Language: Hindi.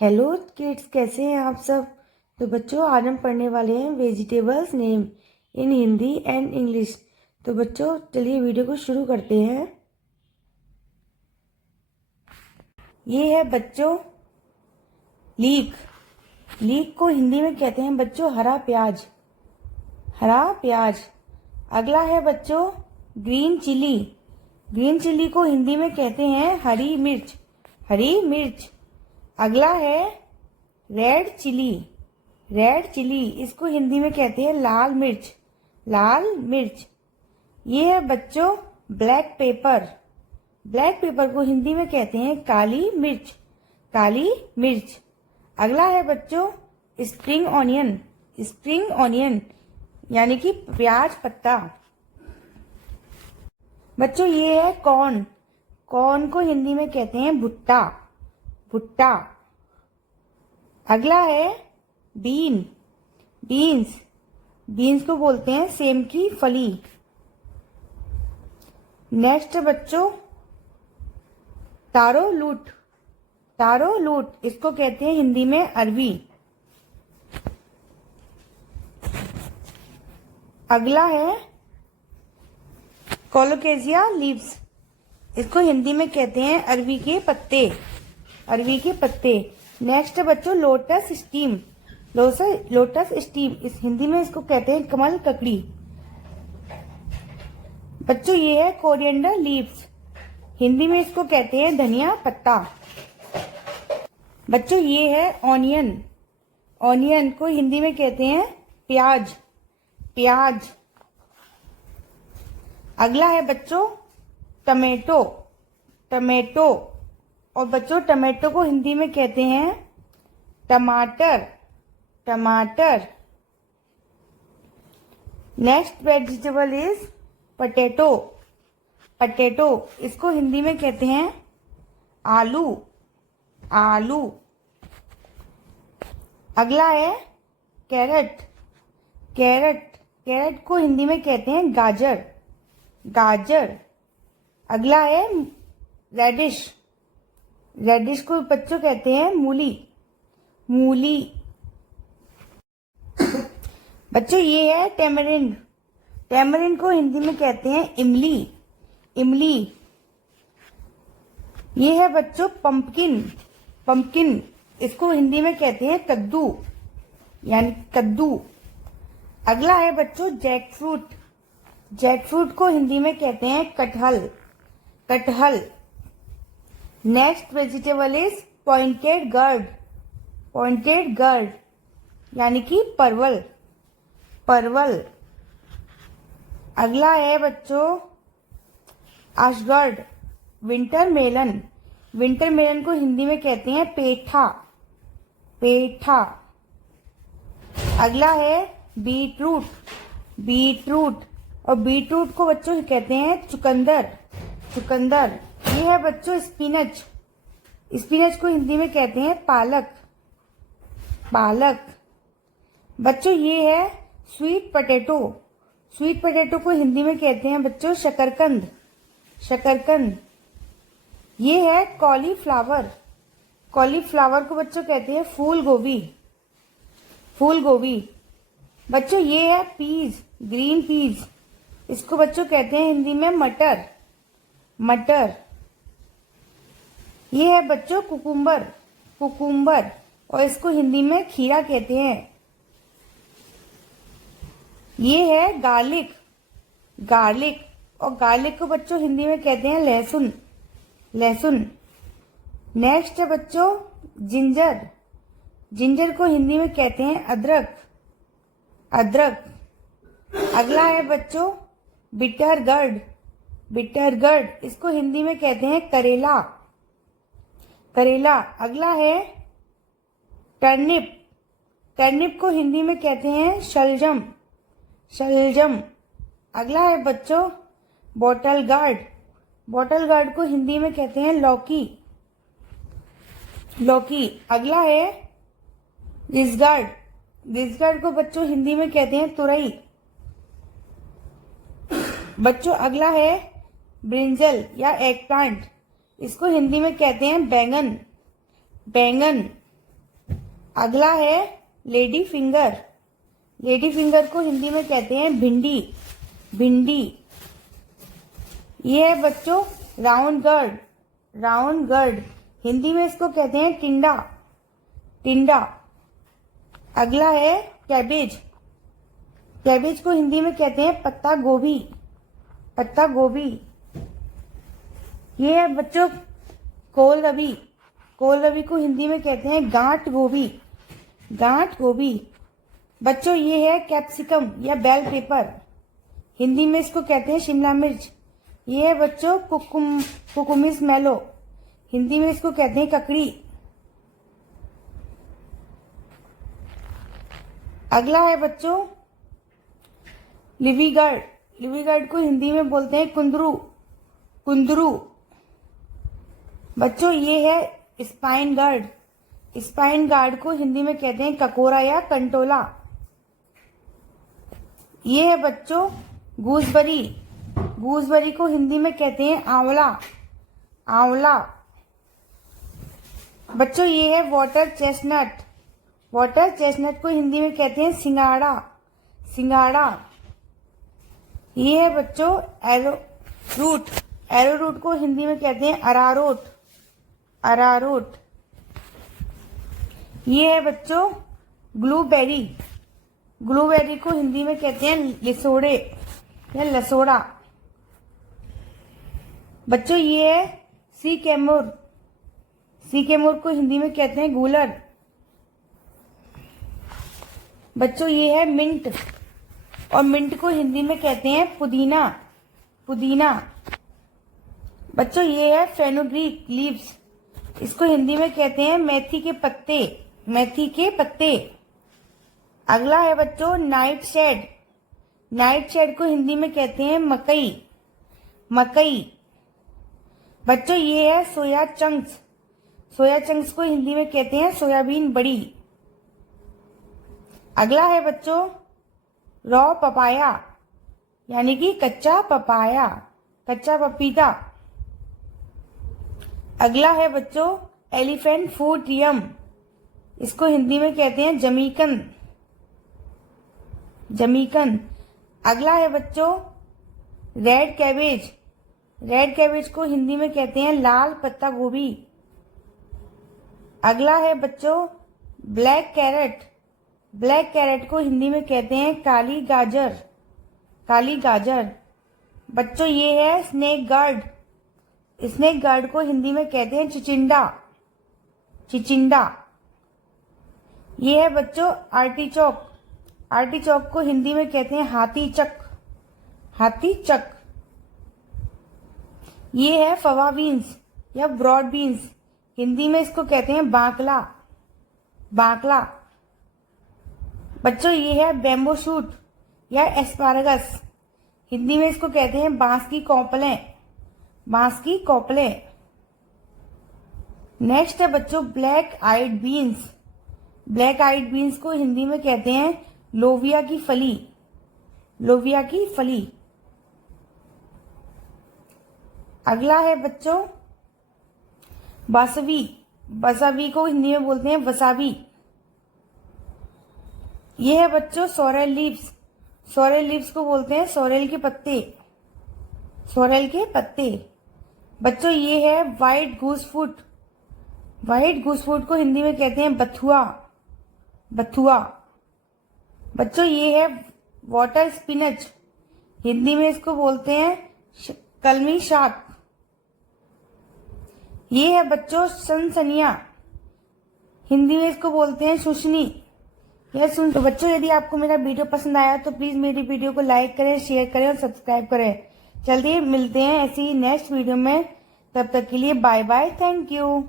हेलो किड्स, कैसे हैं आप सब। तो बच्चों, आज हम पढ़ने वाले हैं vegetables name in Hindi and English. तो बच्चों, चलिए वीडियो को शुरू करते हैं। ये है बच्चों लीक। लीक को हिंदी में कहते हैं बच्चों हरा प्याज। हरा प्याज। अगला है बच्चों ग्रीन चिली। ग्रीन चिली को हिंदी में कहते हैं हरी मिर्च। हरी मिर्च। अगला है रेड चिली। रेड चिली, इसको हिंदी में कहते हैं लाल मिर्च। लाल मिर्च। ये है बच्चों ब्लैक पेपर। ब्लैक पेपर को हिंदी में कहते हैं काली मिर्च। काली मिर्च। अगला है बच्चों स्प्रिंग ऑनियन। स्प्रिंग ऑनियन यानी कि प्याज पत्ता। बच्चों ये है कॉर्न। कॉर्न को हिंदी में कहते हैं भुट्टा। भुट्टा। अगला है बीन। बीन्स। बीन्स को बोलते हैं सेम की फली। नेक्स्ट बच्चों तारो लूट। तारो लूट, इसको कहते हैं हिंदी में अरवी। अगला है कोलोकेशिया लीव्स। इसको हिंदी में कहते हैं अरवी के पत्ते। अरवी के पत्ते। नेक्स्ट बच्चों लोटस स्टीम। लोटस स्टीम, इस हिंदी में इसको कहते हैं कमल ककड़ी। बच्चों ये है कोरिएंडर लीव्स। हिंदी में इसको कहते हैं धनिया पत्ता। बच्चों ये है ऑनियन। ऑनियन को हिंदी में कहते हैं प्याज। प्याज। अगला है बच्चों टमेटो। टमेटो। और बच्चों टमाटो को हिंदी में कहते हैं टमाटर। टमाटर। Next vegetable is potato. Potato, इसको हिंदी में कहते हैं आलू। आलू। अगला है कैरेट। कैरेट। कैरेट को हिंदी में कहते हैं गाजर। गाजर। अगला है रेडिश। रेडिश को बच्चों कहते हैं मूली। मूली। बच्चों ये है टेमरिंड। टेमरिंड को हिंदी में कहते हैं इमली। इमली। ये है बच्चों पंपकिन। पंपकिन, इसको हिंदी में कहते हैं कद्दू यानी कद्दू। अगला है बच्चों जैक फ्रूट। जैक फ्रूट को हिंदी में कहते हैं कटहल। कटहल। Next vegetable is pointed gourd. Pointed gourd यानी कि परवल। परवल। अगला है बच्चों ash gourd. Winter melon. Winter melon को हिंदी में कहते हैं पेठा। पेठा। अगला है बीटरूट। बीटरूट। और बीटरूट को बच्चों कहते हैं चुकंदर। चुकंदर। ये है बच्चों स्पिनच। स्पिनच को हिंदी में कहते हैं पालक। पालक। बच्चों ये है स्वीट पोटैटो। स्वीट पोटैटो को हिंदी में कहते हैं बच्चों शकरकंद। शकरकंद। ये है कॉलीफ्लावर। कॉलीफ्लावर को बच्चों कहते हैं फूल गोभी। फूल गोभी। बच्चों ये है पीज। ग्रीन पीज, इसको बच्चों कहते हैं हिंदी में मटर। मटर। ये है बच्चों कुकुम्बर। कुकुम्बर, और इसको हिंदी में खीरा कहते हैं। ये है गार्लिक। गार्लिक, और गार्लिक को बच्चों हिंदी में कहते हैं लहसुन। लहसुन। नेक्स्ट है बच्चों जिंजर। जिंजर को हिंदी में कहते हैं अदरक। अदरक। अगला है बच्चों बिटर गर्ड। बिटर गर्ड, इसको हिंदी में कहते हैं करेला। करेला। अगला है टर्निप। टर्निप को हिंदी में कहते हैं शलजम। शलजम। अगला है बच्चों बॉटल गार्ड। बॉटल गार्ड को हिंदी में कहते हैं लौकी। लौकी। अगला है रिसगार्ड। रिसगार्ड को बच्चों हिंदी में कहते हैं तुरई। बच्चों अगला है ब्रिंजल या एग प्लांट, इसको हिंदी में कहते हैं बैंगन। बैंगन। अगला है लेडी फिंगर। लेडी फिंगर को हिंदी में कहते हैं भिंडी, भिंडी। ये है बच्चों राउंड गर्ड, राउंड गर्ड। हिंदी में इसको कहते हैं टिंडा, टिंडा। अगला है कैबेज। कैबेज को हिंदी में कहते हैं पत्ता गोभी, पत्ता गोभी। ये है बच्चों कोलरबी। कोलरबी को हिंदी में कहते हैं गांठ गोभी, गांठ गोभी। बच्चों ये है कैप्सिकम या बेल पेपर। हिंदी में इसको कहते हैं शिमला मिर्च। ये है बच्चों कुकुमिस मेलो। हिंदी में इसको कहते हैं ककड़ी। अगला है बच्चों लिवीगर्ड। लिवीगर्ड को हिंदी में बोलते हैं कुंदरू, कुंदरू। बच्चों ये है स्पाइन गार्ड। स्पाइन गार्ड को हिंदी में कहते हैं ककोरा या कंटोला। ये है बच्चों गूसबरी। गूसबरी को हिंदी में कहते हैं आंवला, आंवला। बच्चों ये है वाटर चेस्टनट। वाटर चेस्टनट को हिंदी में कहते हैं सिंगाड़ा, सिंगाड़ा। ये है बच्चों एरोरूट। एरोरूट को हिंदी में कहते हैं अरारोट, अरारोट। ये है बच्चों ब्लूबेरी। ब्लूबेरी को हिंदी में कहते हैं लिसोड़े या लसोड़ा। बच्चों ये है सी कैमोर। सी कैमोर को हिंदी में कहते हैं गूलर। बच्चों ये है मिंट, और मिंट को हिंदी में कहते हैं पुदीना, पुदीना। बच्चों ये है फेनुग्रीक लीव्स। इसको हिंदी में कहते हैं मेथी के पत्ते, मेथी के पत्ते। अगला है बच्चों नाइट शेड। नाइट शेड को हिंदी में कहते हैं मकई, मकई। बच्चों ये है सोया चंक्स। सोया चंक्स को हिंदी में कहते हैं सोयाबीन बड़ी। अगला है बच्चों रॉ पपाया, यानी कि कच्चा पपाया, कच्चा पपीता। अगला है बच्चों एलिफेंट फूड यम। इसको हिंदी में कहते हैं जमीकन, जमीकन। अगला है बच्चों रेड कैबेज। रेड कैबेज को हिंदी में कहते हैं लाल पत्ता गोभी। अगला है बच्चों ब्लैक कैरेट। ब्लैक कैरेट को हिंदी में कहते हैं काली गाजर, काली गाजर। बच्चों ये है स्नेक गार्ड। स्नेक गार्ड को हिंदी में कहते हैं चिचिंडा, चिचिंडा। ये है बच्चों आर्टिचोक। आर्टिचोक को हिंदी में कहते हैं हाथी चक, हाथी चक। ये है फवा बीन्स या ब्रॉड बीन्स। हिंदी में इसको कहते हैं बाकला, बाकला। बच्चों ये है बैम्बो शूट या एस्पारगस। हिंदी में इसको कहते हैं बांस की कोपलें, बांस की कोपलें। नेक्स्ट है बच्चों ब्लैक आइड बीन्स। ब्लैक आइड बीन्स को हिंदी में कहते हैं लोबिया की फली, लोबिया की फली। अगला है बच्चों बसवी। बसवी को हिंदी में बोलते हैं वसाबी। ये है बच्चों सोरेल लीव्स। सोरेल लीव्स को बोलते हैं सोरेल के पत्ते, सोरेल के पत्ते। बच्चों ये है व्हाइट गूसफुट। व्हाइट गूसफुट को हिंदी में कहते हैं बथुआ, बथुआ। बच्चों ये है वाटर स्पिनच। हिंदी में इसको बोलते हैं कलमी शाक। ये है बच्चों सनसनिया। हिंदी में इसको बोलते हैं शुशनी या सुन। तो बच्चों यदि आपको मेरा वीडियो पसंद आया तो प्लीज मेरी वीडियो को लाइक करें, शेयर करें और सब्सक्राइब करें। जल्दी मिलते हैं ऐसी नेक्स्ट वीडियो में। तब तक के लिए बाय बाय, थैंक यू।